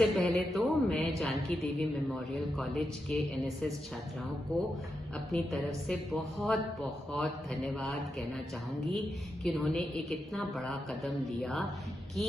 सबसे पहले तो मैं जानकी देवी मेमोरियल कॉलेज के एनएसएस छात्राओं को अपनी तरफ से बहुत बहुत धन्यवाद कहना चाहूँगी कि उन्होंने एक इतना बड़ा कदम लिया कि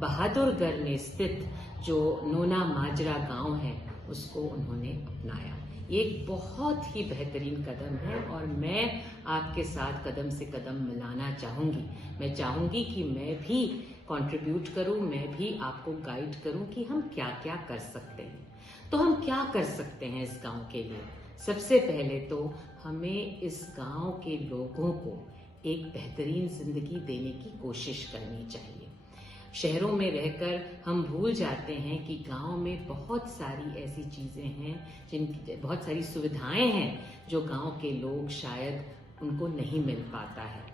बहादुरगढ़ में स्थित जो नोना माजरा गांव है उसको उन्होंने अपनाया। ये एक बहुत ही बेहतरीन कदम है और मैं आपके साथ कदम से कदम मिलाना चाहूँगी। मैं चाहूँगी कि मैं भी कंट्रीब्यूट करूँ, मैं भी आपको गाइड करूँ कि हम क्या क्या कर सकते हैं। तो हम क्या कर सकते हैं इस गांव के लिए? सबसे पहले तो हमें इस गांव के लोगों को एक बेहतरीन जिंदगी देने की कोशिश करनी चाहिए। शहरों में रहकर हम भूल जाते हैं कि गांव में बहुत सारी ऐसी चीजें हैं, जिनकी बहुत सारी सुविधाएं हैं जो गांव के लोग शायद उनको नहीं मिल पाता है।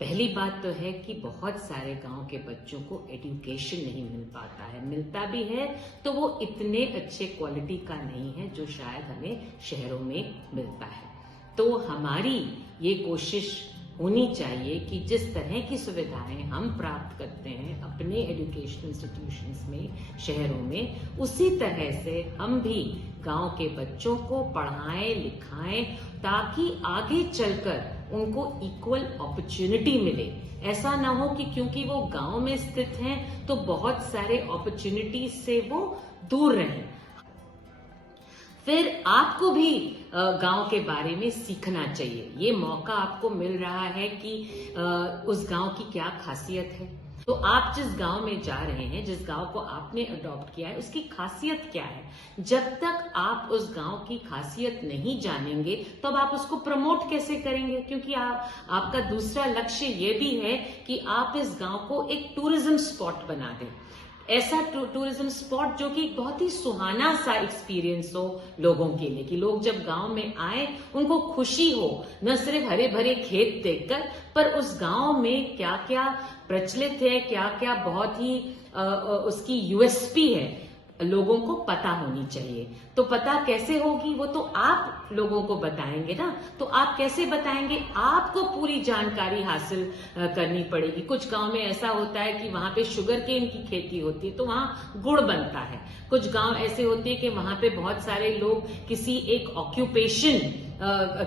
पहली बात तो है कि बहुत सारे गांव के बच्चों को एजुकेशन नहीं मिल पाता है, मिलता भी है तो वो इतने अच्छे क्वालिटी का नहीं है जो शायद हमें शहरों में मिलता है। तो हमारी ये कोशिश होनी चाहिए कि जिस तरह की सुविधाएं हम प्राप्त करते हैं अपने एजुकेशनल इंस्टीट्यूशंस में शहरों में, उसी तरह से हम भी गांव के बच्चों को पढ़ाएं लिखाएं ताकि आगे चलकर उनको इक्वल अपॉर्चुनिटी मिले। ऐसा ना हो कि क्योंकि वो गांव में स्थित हैं तो बहुत सारे अपॉर्चुनिटी से वो दूर रहें। फिर आपको भी गांव के बारे में सीखना चाहिए। ये मौका आपको मिल रहा है कि उस गांव की क्या खासियत है। तो आप जिस गांव में जा रहे हैं, जिस गांव को आपने अडॉप्ट किया है, उसकी खासियत क्या है। जब तक आप उस गांव की खासियत नहीं जानेंगे तो अब आप उसको प्रमोट कैसे करेंगे, क्योंकि आपका दूसरा लक्ष्य ये भी है कि आप इस गांव को एक टूरिज्म स्पॉट बना दें। ऐसा टूरिज्म स्पॉट जो कि एक बहुत ही सुहाना सा एक्सपीरियंस हो लोगों के लिए, कि लोग जब गांव में आए उनको खुशी हो, न सिर्फ हरे भरे खेत देखकर, पर उस गांव में क्या क्या प्रचलित है, क्या क्या बहुत ही उसकी यूएसपी है, लोगों को पता होनी चाहिए। तो पता कैसे होगी, वो तो आप लोगों को बताएंगे ना। तो आप कैसे बताएंगे, आपको पूरी जानकारी हासिल करनी पड़ेगी। कुछ गांव में ऐसा होता है कि वहां पे शुगर केन की खेती होती है तो वहां गुड़ बनता है। कुछ गांव ऐसे होते हैं कि वहां पे बहुत सारे लोग किसी एक ऑक्यूपेशन,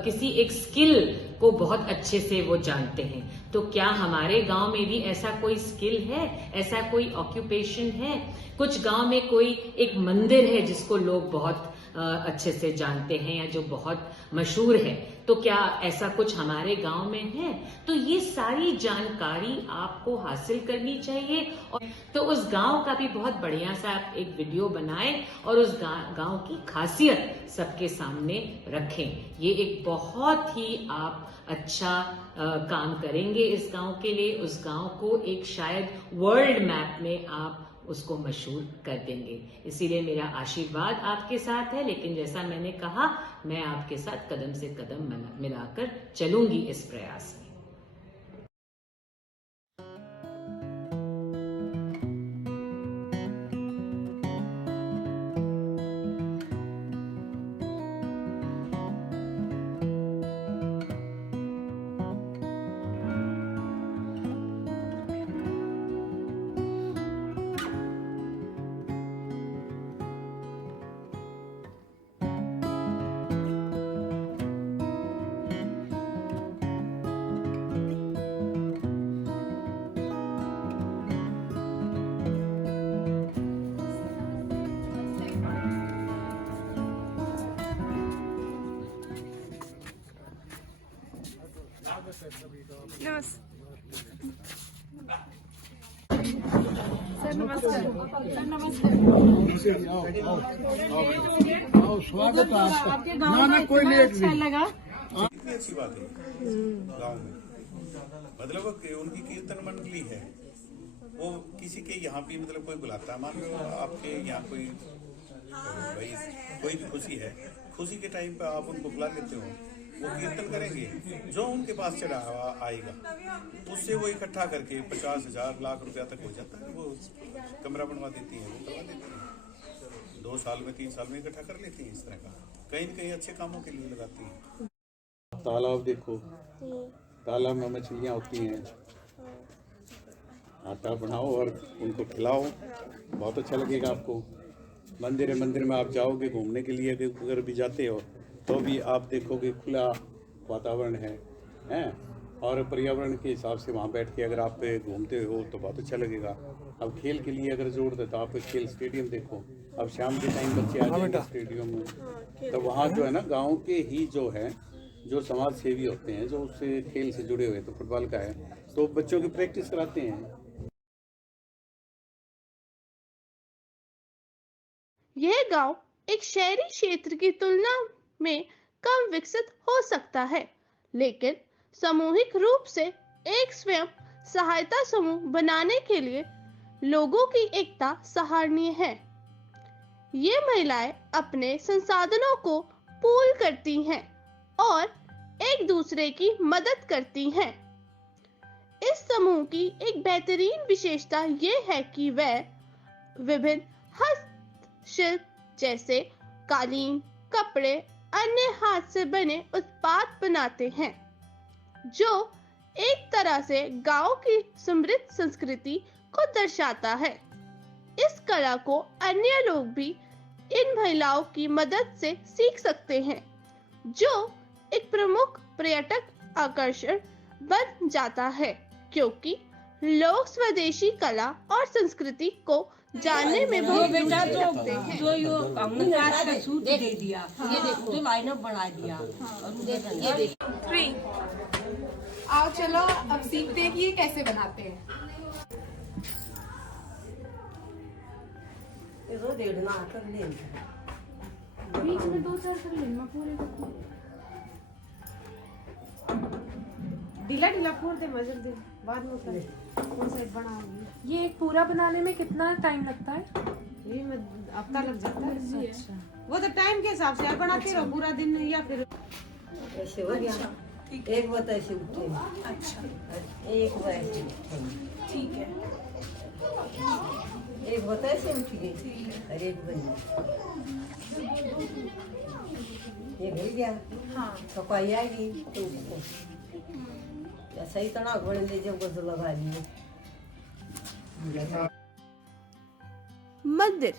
किसी एक स्किल को बहुत अच्छे से वो जानते हैं। तो क्या हमारे गांव में भी ऐसा कोई स्किल है, ऐसा कोई ऑक्यूपेशन है? कुछ गांव में कोई एक मंदिर है जिसको लोग बहुत अच्छे से जानते हैं या जो बहुत मशहूर है, तो क्या ऐसा कुछ हमारे गांव में है? तो ये सारी जानकारी आपको हासिल करनी चाहिए। और तो उस गांव का भी बहुत बढ़िया सा आप एक वीडियो बनाएं और उस गांव की खासियत सबके सामने रखें। ये एक बहुत ही आप अच्छा काम करेंगे इस गांव के लिए। उस गांव को एक शायद वर्ल्ड मैप में आप उसको मशहूर कर देंगे। इसीलिए मेरा आशीर्वाद आपके साथ है। लेकिन जैसा मैंने कहा, मैं आपके साथ कदम से कदम मिलाकर चलूंगी इस प्रयास में। सर नमस्कार। सर नमस्कार। स्वागत है आपका। आपके गाँव में कोई इतना लेट अच्छा नहीं। लगा। कितनी अच्छी बात है गांव में। मतलब कि उनकी कीर्तन मंडली है, वो किसी के यहाँ पे मतलब कोई बुलाता है, मान लो आपके यहाँ कोई भाई कोई भी खुशी है, खुशी के टाइम पे आप उनको बुला लेते हो, वो कीर्तन करेंगे, जो उनके पास चढ़ा आएगा उससे वो इकट्ठा करके 50,000 लाख रुपया तक हो जाता है। वो कमरा बनवा देती है, वो करवा देती है, 2 साल में 3 साल में इकट्ठा कर लेती है। इस तरह का कहीं न कहीं अच्छे कामों के लिए लगाती है। तालाब देखो, तालाब में मछलियाँ होती हैं, आटा बनाओ और उनको खिलाओ, बहुत अच्छा लगेगा आपको। मंदिर है, मंदिर में आप जाओगे घूमने के लिए अगर भी जाते हो तो भी आप देखोगे खुला वातावरण है, हैं, और पर्यावरण के हिसाब से वहाँ बैठ के अगर आप घूमते हो तो बहुत अच्छा लगेगा। अब खेल के लिए अगर ज़रूरत है तो आप खेल स्टेडियम देखो, अब शाम के टाइम बच्चे आ जाएंगे स्टेडियम में, तो वहाँ जो है ना गांव के ही जो है जो समाज सेवी होते हैं जो उससे खेल से जुड़े हुए, तो फुटबॉल का है तो बच्चों की प्रैक्टिस कराते हैं। यह गांव एक शहरी क्षेत्र की तुलना में कम विकसित हो सकता है, लेकिन सामूहिक रूप से एक स्वयं सहायता समूह बनाने के लिए लोगों की एकता सराहनीय है। ये महिलाएं अपने संसाधनों को पूल करती हैं और एक दूसरे की मदद करती हैं। इस समूह की एक बेहतरीन विशेषता ये है कि वह विभिन्न हस्तशिल्प जैसे कालीन, कपड़े, अन्य हाथ से बने उत्पाद बनाते हैं, जो एक तरह से गांव की समृद्ध संस्कृति को दर्शाता है। इस कला को अन्य लोग भी इन महिलाओं की मदद से सीख सकते हैं, जो एक प्रमुख पर्यटक आकर्षण बन जाता है, क्योंकि लोग स्वदेशी कला और संस्कृति को जानने में बहुत रुचि रखते हैं। जो हमने आज का सूट दे दिया, ये देखो जो लाइनअप बना दिया, और ये देखो 3 आओ चलो अब सीखते हैं कि ये कैसे बनाते हैं। ये देखना कर ले बीच में 2-4 कर लेना पूरे को ढीला ढीला फोड़ दे, मजल दे, बाद में उतार कौन सा बनाओगी। ये एक पूरा बनाने में कितना टाइम लगता है? ये में हफ्ता लग जाता है। अच्छा, वो तो टाइम के हिसाब से आप बनाते रहो पूरा दिन, या फिर ऐसे हो गया। एक बात ऐसे उठे, अच्छा एक बात ऐसे, ठीक है, एक बात ऐसे उठ गई, और एक बनी ये मिल गया। हाँ सफाई आएगी तो सही तरह बड़े ले जब गजल लगा लिए। मंदिर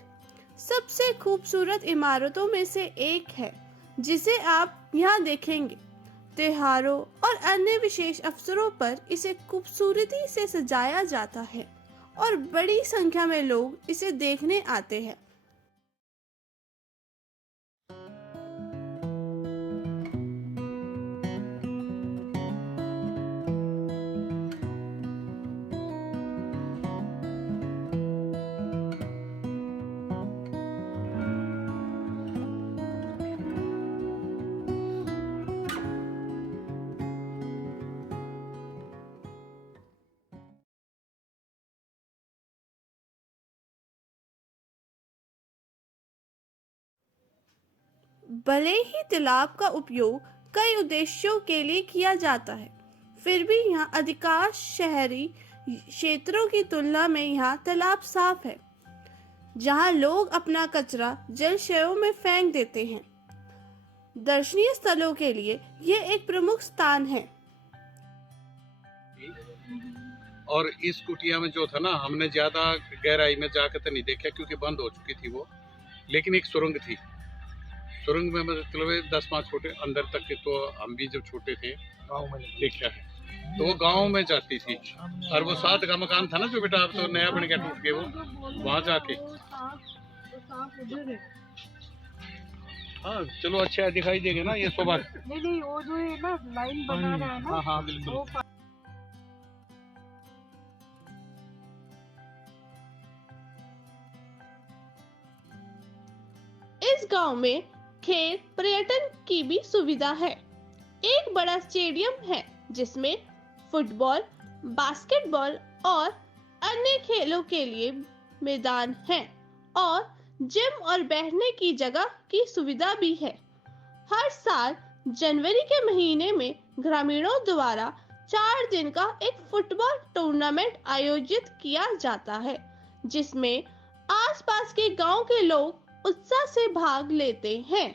सबसे खूबसूरत इमारतों में से एक है, जिसे आप यहाँ देखेंगे। त्योहारों और अन्य विशेष अवसरों पर इसे खूबसूरती से सजाया जाता है और बड़ी संख्या में लोग इसे देखने आते हैं। भले ही तालाब का उपयोग कई उद्देश्यों के लिए किया जाता है, फिर भी यहाँ अधिकांश शहरी क्षेत्रों की तुलना में यहाँ तालाब साफ है, जहाँ लोग अपना कचरा जलाशयों में फेंक देते हैं। दर्शनीय स्थलों के लिए यह एक प्रमुख स्थान है। और इस कुटिया में जो था ना, हमने ज्यादा गहराई में जाकर तो नहीं देखा क्योंकि बंद हो चुकी थी वो, लेकिन एक सुरंग थी। सुरंग में मतलब 10-5 छोटे अंदर तक के, तो हम भी जब छोटे थे गाँव में देखा है, तो वो गाँव में जाती थी। और वो 7 का मकान था ना जो बेटा अब तो नया बन गया टूट के, वो वहाँ जाके, हाँ चलो अच्छा दिखाई देगा ना ये सुबह। नहीं वो जो है ना लाइन बना रहा है ना, हाँ हाँ बिल्कुल। इस गांव में खेल पर्यटन की भी सुविधा है। एक बड़ा स्टेडियम है जिसमें फुटबॉल, बास्केटबॉल और अन्य खेलों के लिए मैदान हैं और जिम और बैठने की जगह की सुविधा भी है। हर साल जनवरी के महीने में ग्रामीणों द्वारा 4 दिन का एक फुटबॉल टूर्नामेंट आयोजित किया जाता है, जिसमें आसपास के गांव के लोग उत्साह से भाग लेते हैं।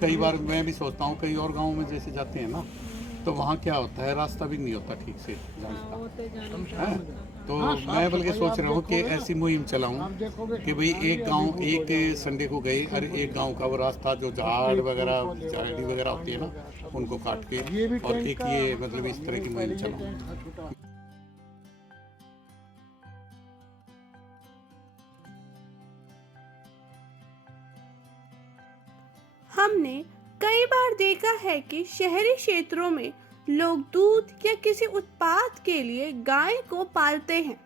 कई बार मैं भी सोचता हूँ कई और गाँव में जैसे जाते हैं ना तो वहाँ क्या होता है, रास्ता भी नहीं होता ठीक से जाने का है। तो मैं बल्कि सोच रहा हूँ कि ऐसी मुहिम चलाऊँ कि भाई एक गांव एक संडे को गए और एक गांव का वो रास्ता जो झाड़ वगैरह झाड़ी वगैरह होती है ना उनको काट के और एक ये मतलब इस तरह की मुहिम चलाऊँ। हमने कई बार देखा है कि शहरी क्षेत्रों में लोग दूध या किसी उत्पाद के लिए गाय को पालते हैं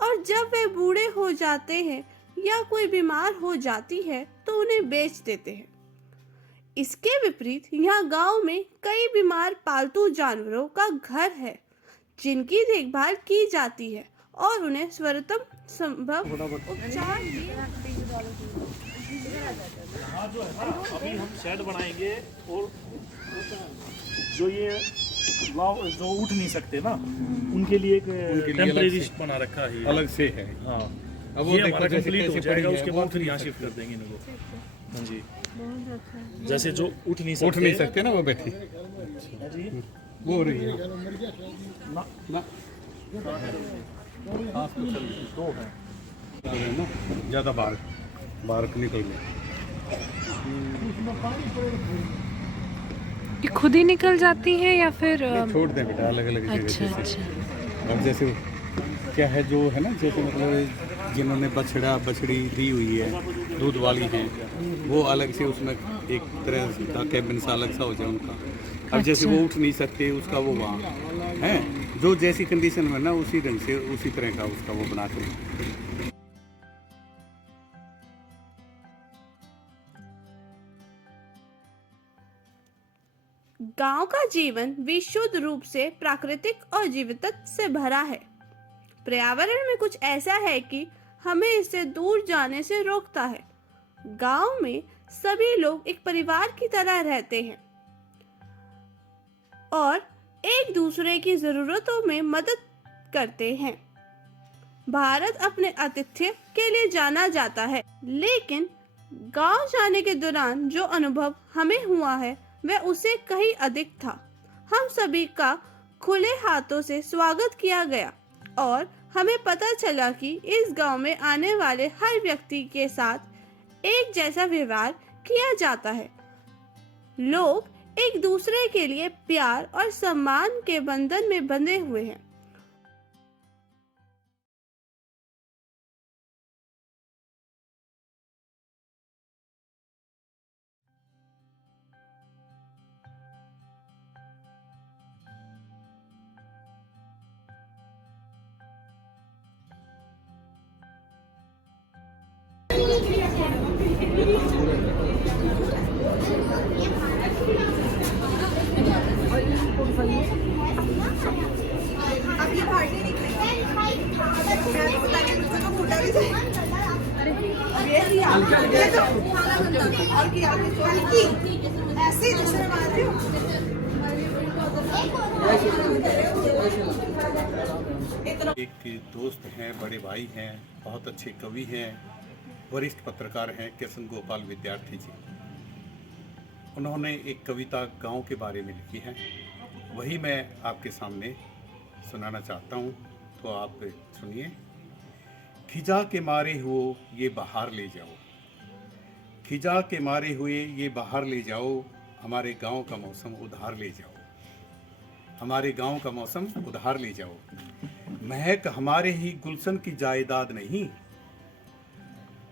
और जब वे बूढ़े हो जाते हैं या कोई बीमार हो जाती है तो उन्हें बेच देते हैं। इसके विपरीत यहाँ गांव में कई बीमार पालतू जानवरों का घर है जिनकी देखभाल की जाती है और उन्हें सर्वोत्तम संभव उपचार हाँ जो है ना अभी हम शेड बनाएंगे और जो ये जो उठ नहीं सकते ना उनके लिए एक टेम्परेरी बना रखा है अलग से है। हाँ अब वो ये देखो हमारा जैसे कंप्लीट हो कैसे जाएगा पड़ी है, उसके वो बाद फिर उठ यहाँ नहीं शिफ्ट कर सकते। देंगे इनको। हाँ जी जैसे जो उठ नहीं सकते ना वो बैठी हाँ जी वो हो रही है ना ना दो है ना ज़्यादा बाहर निकल गया। ये खुद ही निकल जाती है या फिर छोड़ दें बेटा अलग अलग जगह जैसे अब जैसे क्या है जो है ना जैसे मतलब जिन्होंने बछड़ी दी हुई है दूध वाली हैं वो अलग से उसमें एक तरह का कैबिन सा अलग सा हो जाए उनका। अब जैसे वो उठ नहीं सकते उसका वो वहाँ है जो जैसी कंडीशन में ना उसी ढंग से उसी तरह का उसका वो बना के। गांव का जीवन विशुद्ध रूप से प्राकृतिक और जीवत्व से भरा है। पर्यावरण में कुछ ऐसा है कि हमें इससे दूर जाने से रोकता है। गांव में सभी लोग एक परिवार की तरह रहते हैं और एक दूसरे की जरूरतों में मदद करते हैं। भारत अपने आतिथ्य के लिए जाना जाता है, लेकिन गांव जाने के दौरान जो अनुभव हमें हुआ है वह उससे कहीं अधिक था। हम सभी का खुले हाथों से स्वागत किया गया और हमें पता चला कि इस गांव में आने वाले हर व्यक्ति के साथ एक जैसा व्यवहार किया जाता है। लोग एक दूसरे के लिए प्यार और सम्मान के बंधन में बंधे हुए हैं। एक दोस्त हैं, बड़े भाई हैं, बहुत अच्छे कवि हैं, वरिष्ठ पत्रकार हैं कृष्ण गोपाल विद्यार्थी जी। उन्होंने एक कविता गांव के बारे में लिखी है, वही मैं आपके सामने सुनाना चाहता हूं, तो आप सुनिए। खिजा के मारे हुए ये बहार ले जाओ, खिजा के मारे हुए ये बहार ले जाओ, हमारे गांव का मौसम उधार ले जाओ, हमारे गांव का मौसम उधार ले जाओ। महक हमारे ही गुलशन की जायदाद नहीं,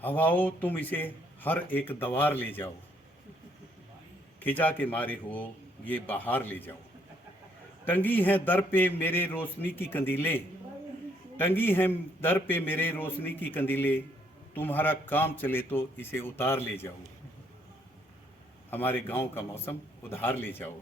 हवाओं तुम इसे हर एक दवार ले जाओ, खिजा के मारे हो ये बहार ले जाओ। टंगी हैं दर पे मेरे रोशनी की कंदीलें, टंगी हैं दर पे मेरे रोशनी की कंदीलें, तुम्हारा काम चले तो इसे उतार ले जाओ, हमारे गांव का मौसम उधार ले जाओ।